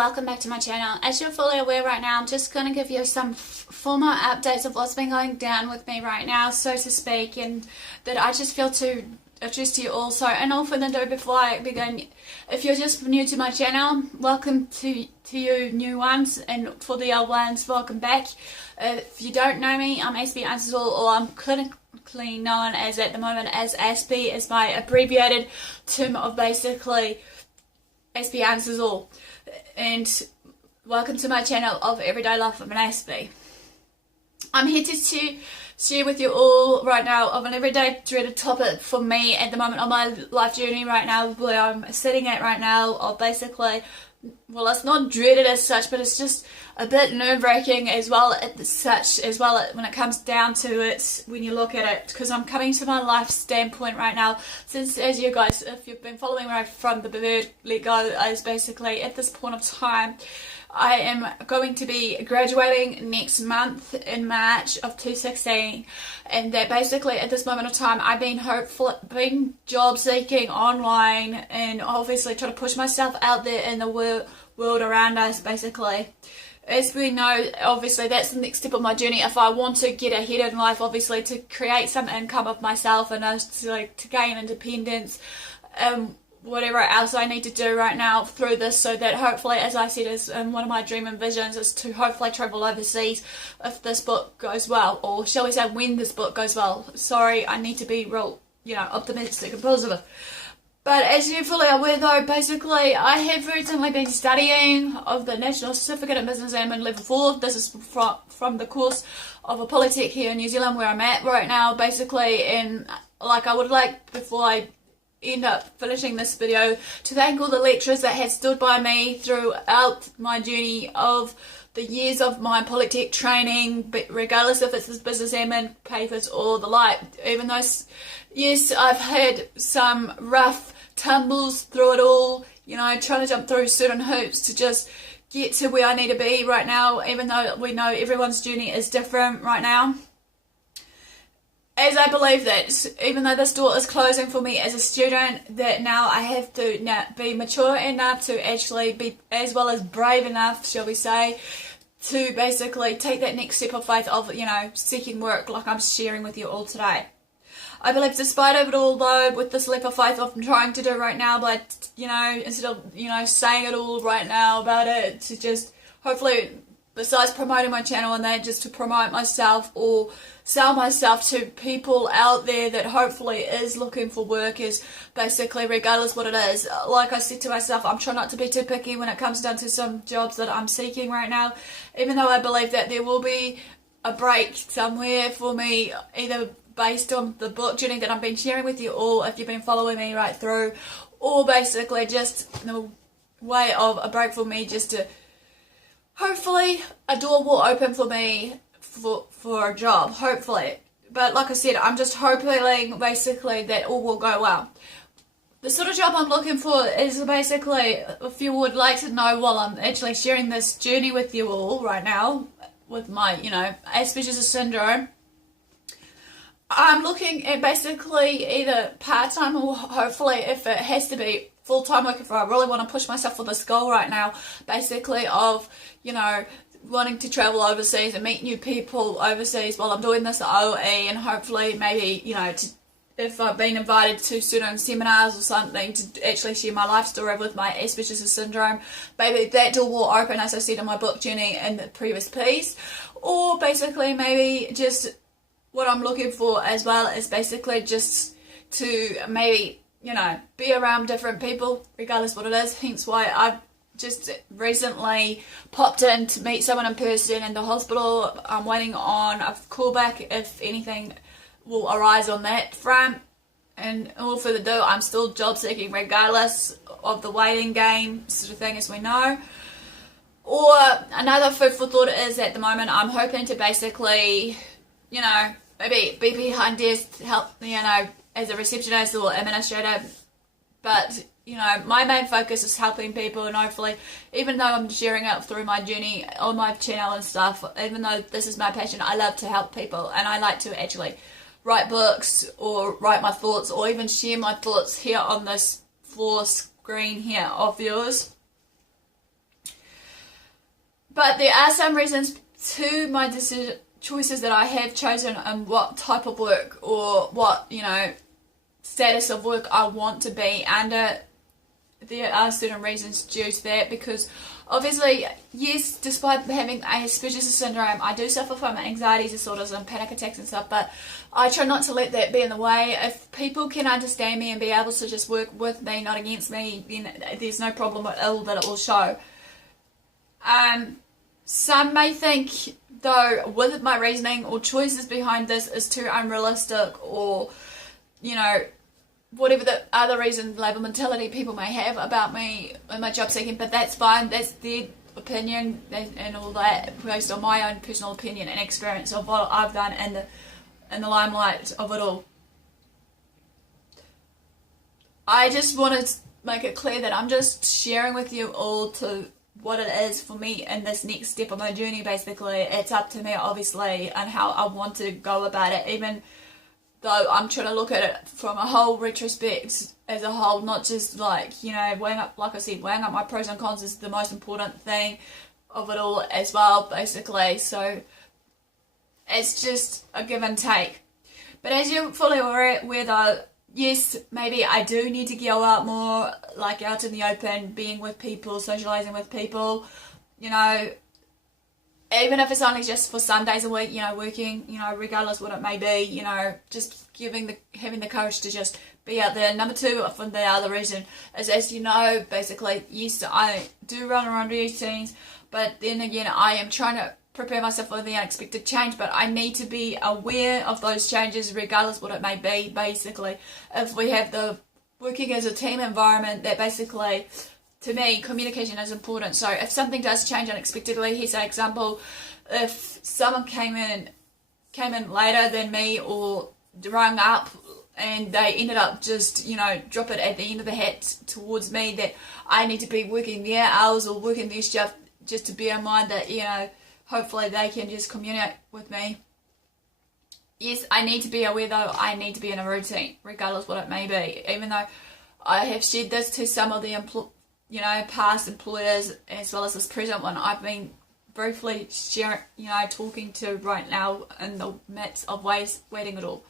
welcome back to my channel. As you're fully aware right now, I'm just going to give you some former updates of what's been going down with me right now, so to speak, and that I just feel to address to you also. And all further ado, before I begin, if you're just new to my channel, welcome to you new ones, and for the old ones, welcome back. If you don't know me, I'm AspieAnswersAll, or I'm clinically known as at the moment as Aspie, is my abbreviated term of basically AspieAnswersAll. And welcome to my channel of Everyday Life of an Aspie. I'm here to share with you all right now of an everyday dreaded topic for me at the moment on my life journey right now, where I'm sitting at right now, of basically, well, it's not dreaded as such, but it's just a bit nerve-wracking as well when it comes down to it when you look at it, because I'm coming to my life standpoint right now, since, as you guys, if you've been following right from the bird let go, is basically at this point of time I am going to be graduating next month in March of 2016, and that basically at this moment of time I've been job seeking online and obviously trying to push myself out there in the world around us. Basically, as we know, obviously that's the next step of my journey if I want to get ahead in life, obviously to create some income of myself and to gain independence, whatever else I need to do right now through this, so that hopefully, as I said, is one of my dream and visions is to hopefully travel overseas if this book goes well, or shall we say when this book goes well. Sorry, I need to be real, optimistic and positive. But as you're fully aware though, basically I have recently been studying of the National Certificate in Business Admin Level 4. This is from the course of a Polytech here in New Zealand where I'm at right now, basically. And like, I would like, before I end up finishing this video, to thank all the lecturers that have stood by me throughout my journey of the years of my Polytech training, but regardless if it's this business admin papers or the like. Even though, yes, I've had some rough tumbles through it all, trying to jump through certain hoops to just get to where I need to be right now, even though we know everyone's journey is different right now. As I believe that even though this door is closing for me as a student, that now I have to now be mature enough to actually be, as well as brave enough, shall we say, to basically take that next step of faith of, seeking work like I'm sharing with you all today. I believe despite of it all though, with this leap of faith of trying to do right now, but, instead of, saying it all right now about it, to just hopefully, besides promoting my channel and that, just to promote myself or sell myself to people out there that hopefully is looking for work, is basically, regardless what it is, like I said to myself, I'm trying not to be too picky when it comes down to some jobs that I'm seeking right now, even though I believe that there will be a break somewhere for me, either based on the book journey that I've been sharing with you all, if you've been following me right through, or basically just the way of a break for me, just to hopefully a door will open for me for a job, hopefully. But like I said, I'm just hoping basically that all will go well. The sort of job I'm looking for is basically, if you would like to know while I'm actually sharing this journey with you all right now, with my, Asperger's syndrome, I'm looking at basically either part-time or hopefully, if it has to be, full-time work, if I really want to push myself for this goal right now, basically of, wanting to travel overseas and meet new people overseas while I'm doing this OE, and hopefully maybe, if I've been invited to certain seminars or something to actually share my life story with my Asperger's syndrome, maybe that door will open, as I said in my book journey in the previous piece. Or basically maybe just what I'm looking for as well is basically just to maybe, be around different people, regardless what it is. Hence why I've just recently popped in to meet someone in person in the hospital. I'm waiting on a callback if anything will arise on that front. And all further ado, I'm still job seeking regardless of the waiting game sort of thing, as we know. Or another food for thought is, at the moment, I'm hoping to basically, maybe be behind desk, help, as a receptionist or administrator. But, my main focus is helping people, and hopefully, even though I'm sharing it through my journey on my channel and stuff, even though this is my passion, I love to help people, and I like to actually write books or write my thoughts, or even share my thoughts here on this floor screen here of yours. but there are some reasons to my choices that I have chosen and what type of work or what, you know, status of work I want to be under. There are certain reasons due to that, because obviously, yes, despite having Asperger's syndrome, I do suffer from anxiety disorders and panic attacks and stuff, but I try not to let that be in the way. If people can understand me and be able to just work with me, not against me, then there's no problem at all that it will show. Some may think, though, with my reasoning or choices behind this is too unrealistic, or, you know, whatever the other reason, label mentality people may have about me and my job seeking, but that's fine. That's their opinion and all that, based on my own personal opinion and experience of what I've done in the limelight of it all. I just want to make it clear that I'm just sharing with you all to what it is for me in this next step of my journey. Basically, it's up to me, obviously, and how I want to go about it, even though I'm trying to look at it from a whole retrospect as a whole, not just like, you know, weighing up, like I said, weighing up my pros and cons is the most important thing of it all as well, basically. So it's just a give and take. But as you're fully aware though, yes, maybe I do need to go out more, like out in the open, being with people, socialising with people, you know, even if it's only just for some days a week, you know, working, you know, regardless what it may be, you know, just having the courage to just be out there. Number two, for the other reason, is, as you know, basically, yes, I do run around routines, but then again, I am trying to prepare myself for the unexpected change, but I need to be aware of those changes, regardless what it may be, basically. If we have the working as a team environment, that basically, to me, communication is important. So if something does change unexpectedly, here's an example. If someone came in later than me or rung up and they ended up just, you know, drop it at the end of the hat towards me, that I need to be working their hours or working their shift, just to bear in mind that, you know, hopefully they can just communicate with me. Yes, I need to be aware though, I need to be in a routine, regardless what it may be. Even though I have shared this to some of the past employers, as well as this present one, I've been briefly sharing, you know, talking to right now in the midst of waiting it all.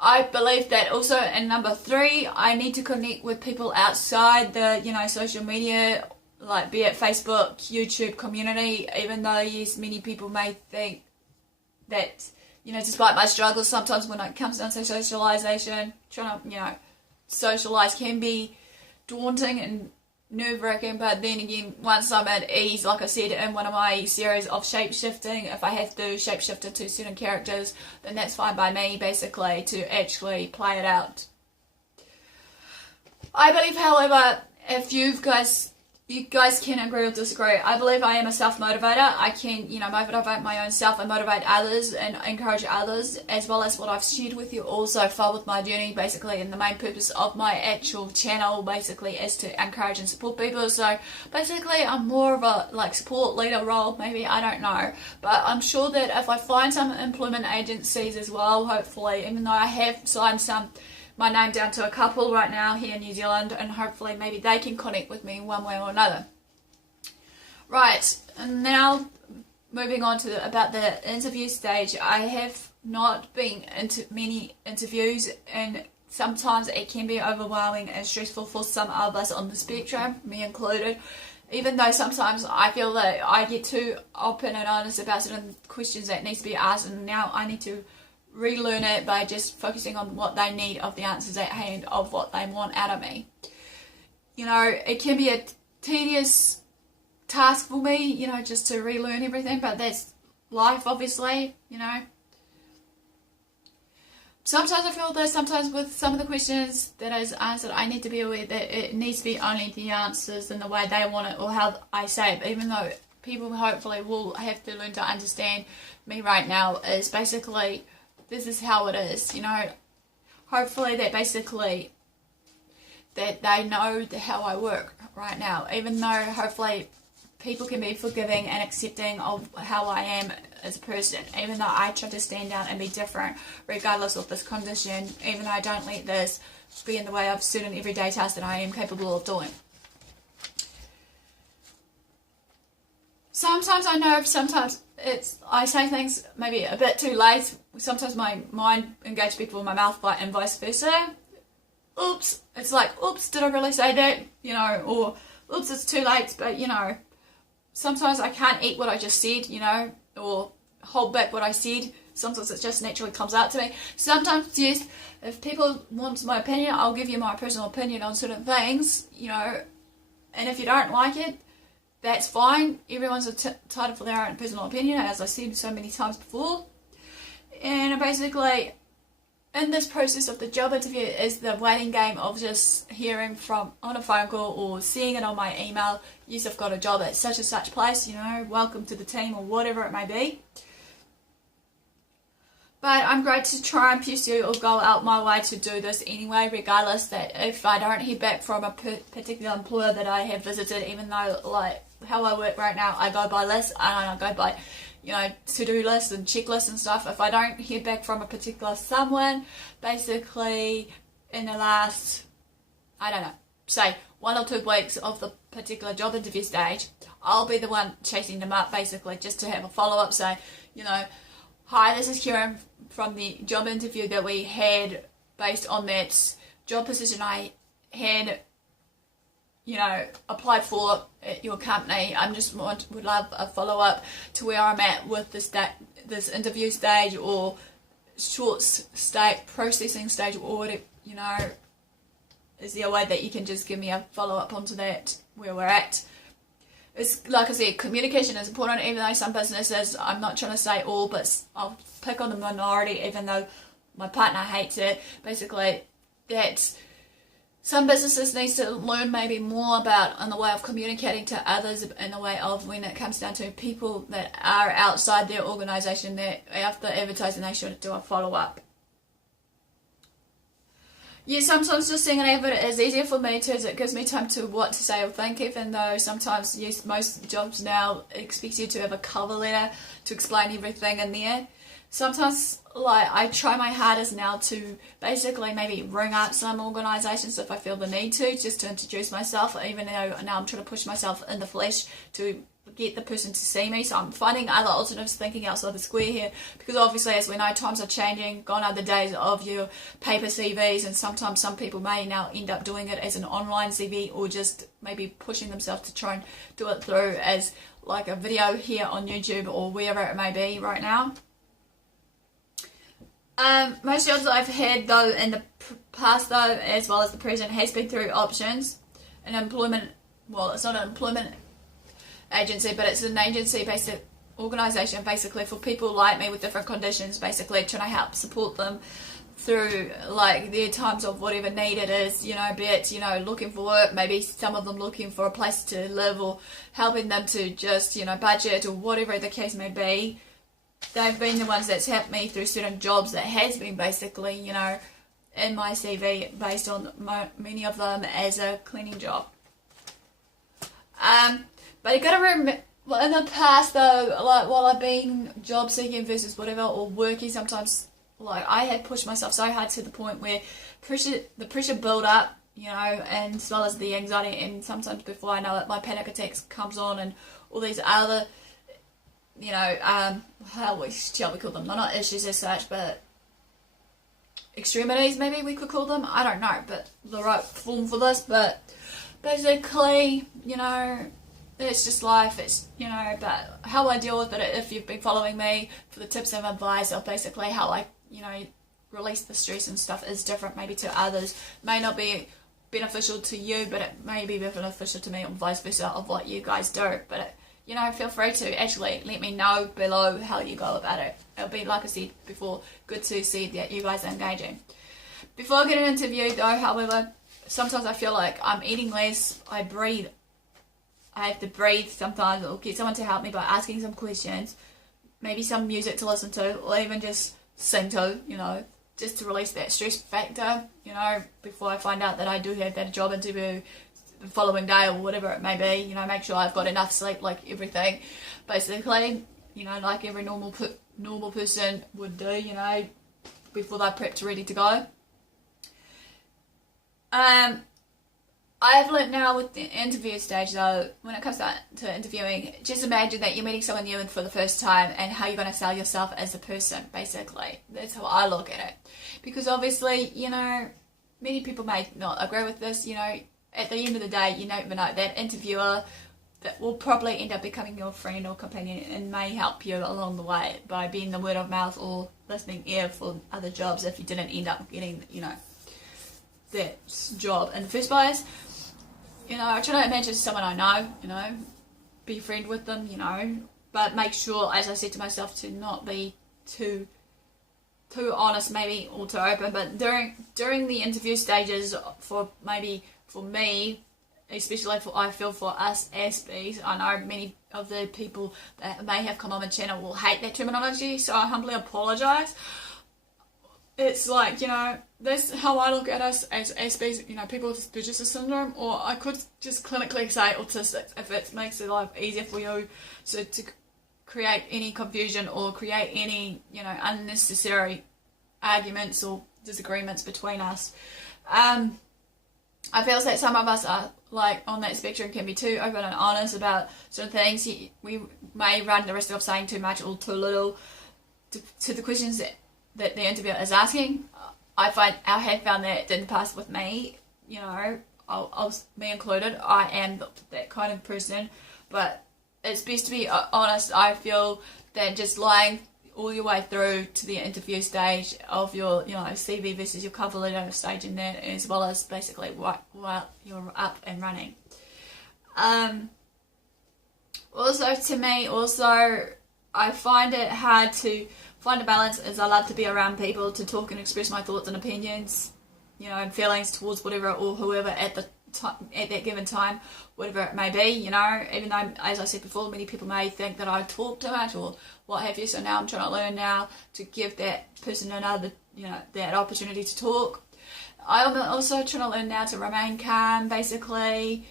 I believe that also in number three, I need to connect with people outside the, you know, social media, like be it Facebook, YouTube community, even though, yes, many people may think that, you know, despite my struggles, sometimes when it comes down to socialization, trying to, you know, socialize can be daunting and nerve-wracking, but then again, once I'm at ease, like I said in one of my series of shape-shifting, if I have to shape-shift into certain characters, then that's fine by me, basically, to actually play it out. I believe, however, if you guys can agree or disagree, I believe I am a self-motivator. I can, you know, motivate my own self and motivate others and encourage others, as well as what I've shared with you all so far with my journey, basically, and the main purpose of my actual channel, basically, is to encourage and support people. So, basically, I'm more of a, like, support leader role, maybe, I don't know. But I'm sure that if I find some employment agencies as well, hopefully, even though I have signed my name down to a couple right now here in New Zealand, and hopefully maybe they can connect with me in one way or another. Right, and now moving on to about the interview stage. I have not been into many interviews, and sometimes it can be overwhelming and stressful for some of us on the spectrum, me included, even though sometimes I feel that I get too open and honest about certain questions that needs to be asked, and now I need to relearn it by just focusing on what they need of the answers at hand of what they want out of me. You know, it can be a tedious task for me, you know, just to relearn everything, but that's life, obviously, you know. Sometimes I feel that sometimes with some of the questions that is answered, I need to be aware that it needs to be only the answers in the way they want it or how I say it, even though people hopefully will have to learn to understand me right now, is basically, this is how it is, you know. Hopefully that basically that they know how I work right now, even though hopefully people can be forgiving and accepting of how I am as a person, even though I try to stand out and be different regardless of this condition, even though I don't let this be in the way of certain everyday tasks that I am capable of doing. sometimes I know, sometimes I say things maybe a bit too late. Sometimes my mind engages before my mouth, and vice versa. Oops, it's like, oops, did I really say that? You know, or oops, it's too late. But, you know, sometimes I can't eat what I just said, you know, or hold back what I said. Sometimes it just naturally comes out to me. Sometimes, yes, if people want my opinion, I'll give you my personal opinion on certain things, you know, and if you don't like it, that's fine. Everyone's entitled for their own personal opinion, as I said so many times before. And basically, in this process of the job interview is the waiting game of just hearing from on a phone call or seeing it on my email, yes, I've got a job at such and such place, you know, welcome to the team or whatever it may be. But I'm going to try and pursue or go out my way to do this anyway, regardless that if I don't hear back from a particular employer that I have visited, even though, like, how I work right now, I go by lists and I go by, you know, to-do lists and checklists and stuff. If I don't hear back from a particular someone, basically in the last, I don't know, say 1 or 2 weeks of the particular job interview stage, I'll be the one chasing them up, basically, just to have a follow-up, say, you know, hi, this is Kieran from the job interview that we had based on that job position I had, you know, applied for at your company. I'm just would love a follow-up to where I'm at with this interview stage or short state processing stage or whatever, you know. Is there a way that you can just give me a follow-up onto that, where we're at? It's like I said, communication is important, even though some businesses, I'm not trying to say all, but I'll pick on the minority, even though my partner hates it. Basically, that some businesses need to learn maybe more about in the way of communicating to others, in the way of when it comes down to people that are outside their organisation, that after advertising they should do a follow-up. Yeah, sometimes just seeing an advert is easier for me too, as it gives me time to what to say or think, even though sometimes, yes, most jobs now expect you to have a cover letter to explain everything in there. Sometimes, like, I try my hardest now to basically maybe ring up some organisations if I feel the need to, just to introduce myself, even though now I'm trying to push myself in the flesh to get the person to see me. So I'm finding other alternatives, thinking outside the square here, because obviously, as we know, times are changing. Gone are the days of your paper CVs, and sometimes some people may now end up doing it as an online CV, or just maybe pushing themselves to try and do it through as like a video here on YouTube or wherever it may be right now. Most jobs I've had though in the past though, as well as the present, has been through options. An employment, well, it's not an employment agency, but it's an agency-based organisation, basically, for people like me with different conditions, basically trying to help support them through, like, their times of whatever need it is, you know, be it, you know, looking for work, maybe some of them looking for a place to live, or helping them to just, you know, budget, or whatever the case may be. They've been the ones that's helped me through certain jobs that has been basically, you know, in my CV, based on many of them as a cleaning job. But you gotta remember, well, in the past though, like, while I've been job seeking versus whatever, or working, sometimes, like, I had pushed myself so hard to the point where the pressure built up, you know, and as well as the anxiety, and sometimes before I know it, my panic attacks comes on, and all these other, you know, how shall we call them? They're not issues as such, but extremities, maybe we could call them. I don't know, but the right form for this. But basically, you know, it's just life. It's, you know, but how I deal with it, if you've been following me for the tips and advice of basically how I, you know, release the stress and stuff, is different maybe to others. May not be beneficial to you, but it may be beneficial to me, or vice versa, of what you guys do. But it, you know, feel free to actually let me know below how you go about it. It'll be, like I said before, good to see that you guys are engaging. Before I get an interview though, however, sometimes I feel like I'm eating less, I breathe. I have to breathe sometimes, or get someone to help me by asking some questions, maybe some music to listen to, or even just sing to, you know, just to release that stress factor, you know, before I find out that I do have that job interview the following day or whatever it may be. You know, make sure I've got enough sleep, like everything, basically, you know, like every normal person would do, you know, before they're prepped ready to go. I've learned now with the interview stage though, when it comes to interviewing, just imagine that you're meeting someone new for the first time and how you're going to sell yourself as a person, basically. That's how I look at it. Because obviously, you know, many people may not agree with this, you know, at the end of the day, you never know, that interviewer that will probably end up becoming your friend or companion and may help you along the way by being the word of mouth or listening ear for other jobs if you didn't end up getting, you know, that job in the first place. You know, I try to imagine someone I know, you know, be friend with them, you know, but make sure, as I said to myself, to not be too honest maybe or too open. But during the interview stages, for me, especially I feel for us Aspies, I know many of the people that may have come on the channel will hate that terminology, so I humbly apologise. It's like, you know, that's how I look at us as Aspies, you know, people with Bridges syndrome, or I could just clinically say autistic if it makes their life easier for you, so to create any confusion or create any, you know, unnecessary arguments or disagreements between us. I feel that some of us are like on that spectrum, can be too open and honest about certain things. We may run the risk of saying too much or too little to the questions that the interviewer is asking. I have found that in the past with me, you know, I'll me included, I am that kind of person, but it's best to be honest. I feel that just lying all your way through to the interview stage of your, you know, CV versus your cover letter stage in that, as well as basically while you're up and running. Also, to me, I find it hard to find a balance, as I love to be around people to talk and express my thoughts and opinions, you know, and feelings towards whatever or whoever at that given time, whatever it may be, you know, even though, as I said before, many people may think that I talk too much or what have you, so now I'm trying to learn now to give that person another, you know, that opportunity to talk. I'm also trying to learn now to remain calm, basically,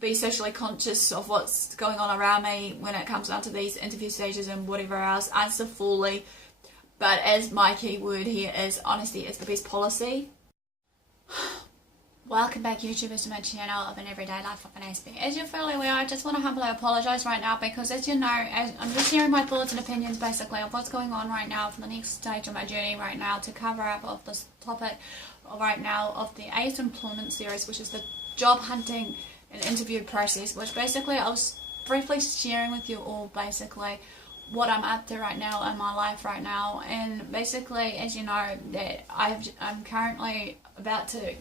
be socially conscious of what's going on around me when it comes down to these interview stages and whatever else, answer fully, but as my key word here is honesty is the best policy. Welcome back, YouTubers, to my channel of an everyday life of an Aspie. As you're fully aware, I just want to humbly apologise right now because, as you know, I'm just sharing my thoughts and opinions basically of what's going on right now for the next stage of my journey right now to cover up of this topic right now of the ACE employment series, which is the job hunting and interview process, which basically I was briefly sharing with you all basically what I'm up to right now in my life right now. And basically, as you know, that I'm currently about to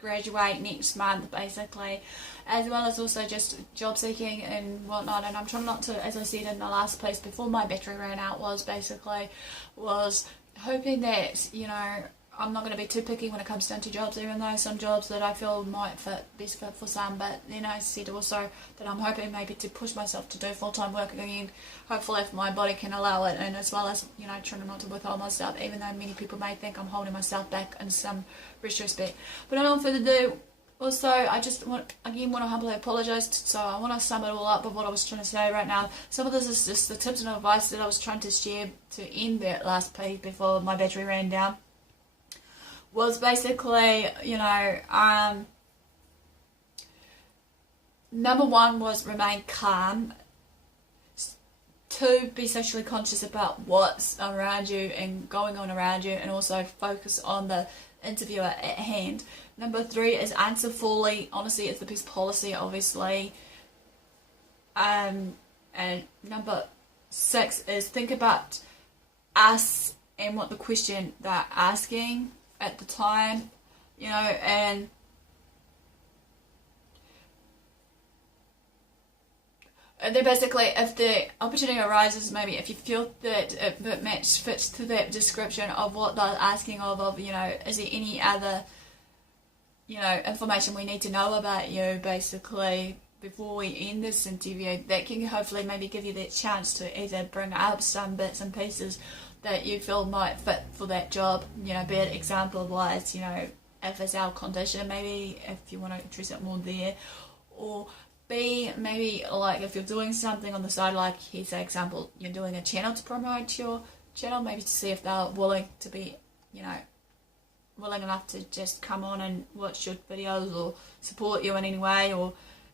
graduate next month basically, as well as also just job seeking and whatnot, and I'm trying not to, as I said in the last place before my battery ran out, was hoping that, you know, I'm not going to be too picky when it comes down to jobs, even though some jobs that I feel might best fit for some, but then I said also that I'm hoping maybe to push myself to do full-time work again, hopefully if my body can allow it, and as well as, you know, trying not to withhold myself, even though many people may think I'm holding myself back in some retrospect. But without further ado, also I just want to humbly apologise, so I want to sum it all up of what I was trying to say right now. Some of this is just the tips and advice that I was trying to share to end that last page before my battery ran down. Was basically, you know, number one was remain calm. 2, be socially conscious about what's around you and going on around you, and also focus on the interviewer at hand. Number 3 is answer fully. Honesty is the best policy, obviously. And number 6 is think about us and what the question they're asking at the time, you know, and then basically if the opportunity arises, maybe if you feel that it fits to that description of what they're asking of, you know, is there any other, you know, information we need to know about you basically before we end this interview, that can hopefully maybe give you that chance to either bring up some bits and pieces that you feel might fit for that job, you know, be it example wise, you know, if it's our condition, maybe if you want to address it more there, or B, maybe like if you're doing something on the side, like here's an example, you're doing a channel to promote your channel, maybe to see if they're willing to be, you know, willing enough to just come on and watch your videos or support you in any way, or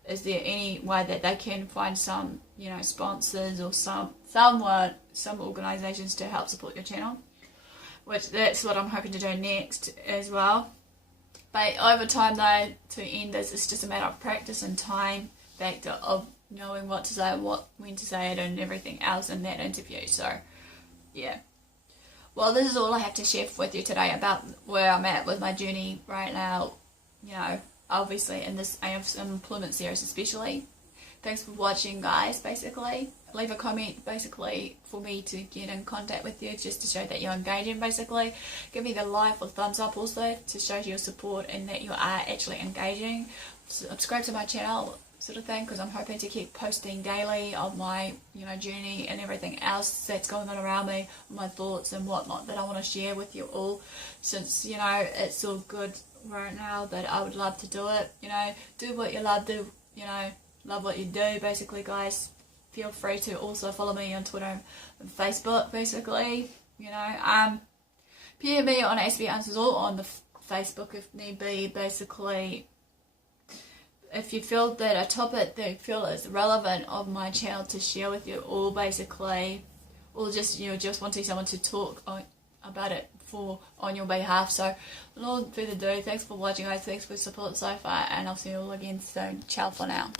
is there any way that they can find some, you know, sponsors or some organisations to help support your channel? Which that's what I'm hoping to do next as well. But over time though, to end this, it's just a matter of practice and time factor of knowing what to say, when to say it, and everything else in that interview. So yeah. Well, this is all I have to share with you today about where I'm at with my journey right now. You know, obviously in this employment series especially. Thanks for watching, guys. Basically, leave a comment basically for me to get in contact with you, just to show that you're engaging. Basically, give me the like or thumbs up also to show your support and that you are actually engaging. Subscribe to my channel, sort of thing, because I'm hoping to keep posting daily of my, you know, journey and everything else that's going on around me, my thoughts and whatnot that I want to share with you all. Since, you know, it's all good right now, but I would love to do it. You know, do what you love, do, you know, love what you do. Basically, guys, feel free to also follow me on Twitter and Facebook. Basically, you know, PM me on AspieAnswersAll on the Facebook if need be. Basically, if you feel that a topic that you feel is relevant of my channel to share with you all, basically, or just, you know, just wanting someone to talk about it on your behalf. So, no further ado, thanks for watching, guys. Thanks for your support so far, and I'll see you all again soon. Ciao for now.